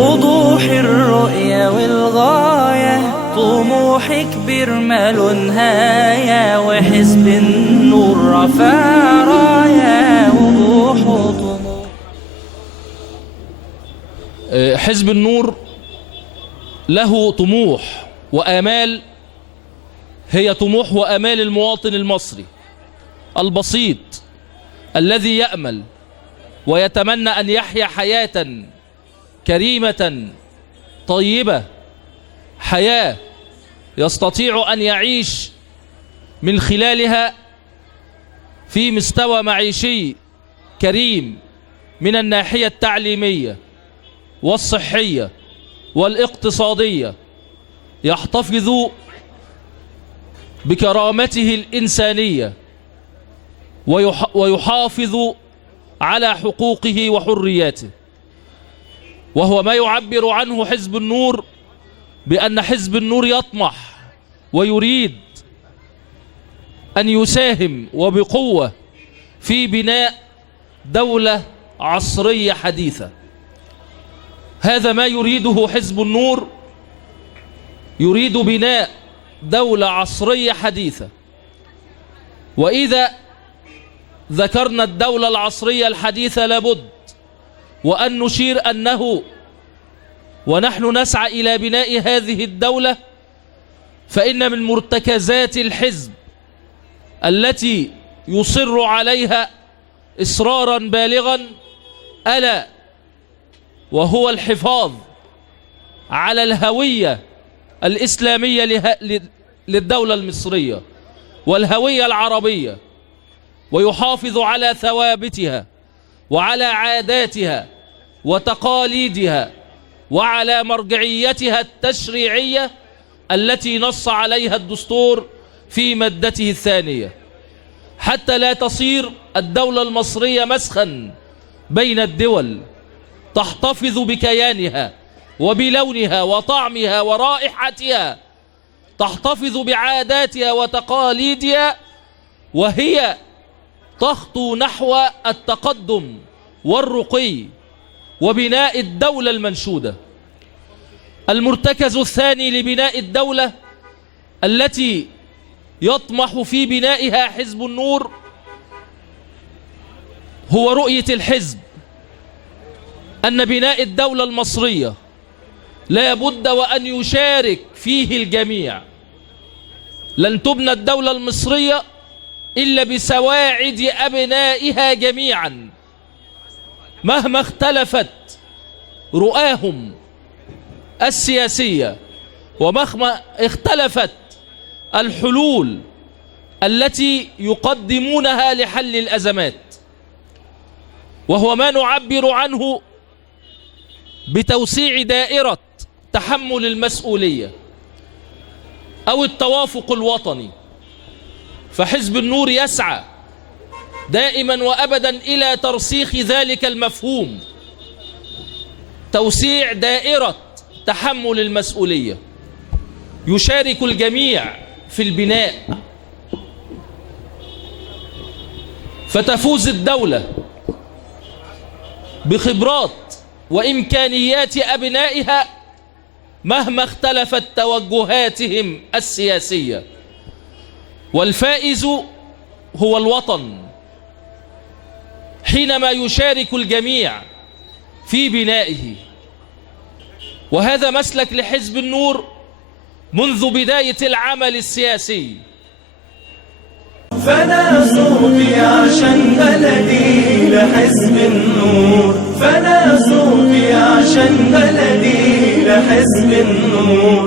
وضوح الرؤية والغاية، طموح كبير ماله نهاية، وحزب النور رفع راية وضوح وطموح. حزب النور له طموح وآمال، هي طموح وآمال المواطن المصري البسيط الذي يأمل ويتمنى أن يحيا حياة كريمة طيبة، حياة يستطيع أن يعيش من خلالها في مستوى معيشي كريم من الناحية التعليمية والصحية والاقتصادية، يحتفظ بكرامته الإنسانية ويحافظ على حقوقه وحرياته. وهو ما يعبر عنه حزب النور بأن حزب النور يطمح ويريد أن يساهم وبقوة في بناء دولة عصرية حديثة. هذا ما يريده حزب النور، يريد بناء دولة عصرية حديثة. وإذا ذكرنا الدولة العصرية الحديثة لابد وأن نشير أنه ونحن نسعى إلى بناء هذه الدولة، فإن من مرتكزات الحزب التي يصر عليها إصرارا بالغا ألا وهو الحفاظ على الهوية الإسلامية للدولة المصرية والهوية العربية، ويحافظ على ثوابتها وعلى عاداتها وتقاليدها وعلى مرجعيتها التشريعية التي نص عليها الدستور في مادته الثانية، حتى لا تصير الدولة المصرية مسخا بين الدول، تحتفظ بكيانها وبلونها وطعمها ورائحتها، تحتفظ بعاداتها وتقاليدها، وهي تخطو نحو التقدم والرقي وبناء الدولة المنشودة. المرتكز الثاني لبناء الدولة التي يطمح في بنائها حزب النور هو رؤية الحزب أن بناء الدولة المصرية لا بد وأن يشارك فيه الجميع. لن تبنى الدولة المصرية إلا بسواعد أبنائها جميعا، مهما اختلفت رؤاهم السياسية ومهما اختلفت الحلول التي يقدمونها لحل الأزمات. وهو ما نعبر عنه بتوسيع دائرة تحمل المسؤولية أو التوافق الوطني. فحزب النور يسعى دائما وأبدا إلى ترسيخ ذلك المفهوم، توسيع دائرة تحمل المسؤولية، يشارك الجميع في البناء، فتفوز الدولة بخبرات وإمكانيات أبنائها مهما اختلفت توجهاتهم السياسية. والفائز هو الوطن حينما يشارك الجميع في بنائه. وهذا مسلك لحزب النور منذ بداية العمل السياسي. فأنا صوتي عشان بلدي لحزب النور، فأنا صوتي عشان بلدي لحزب النور.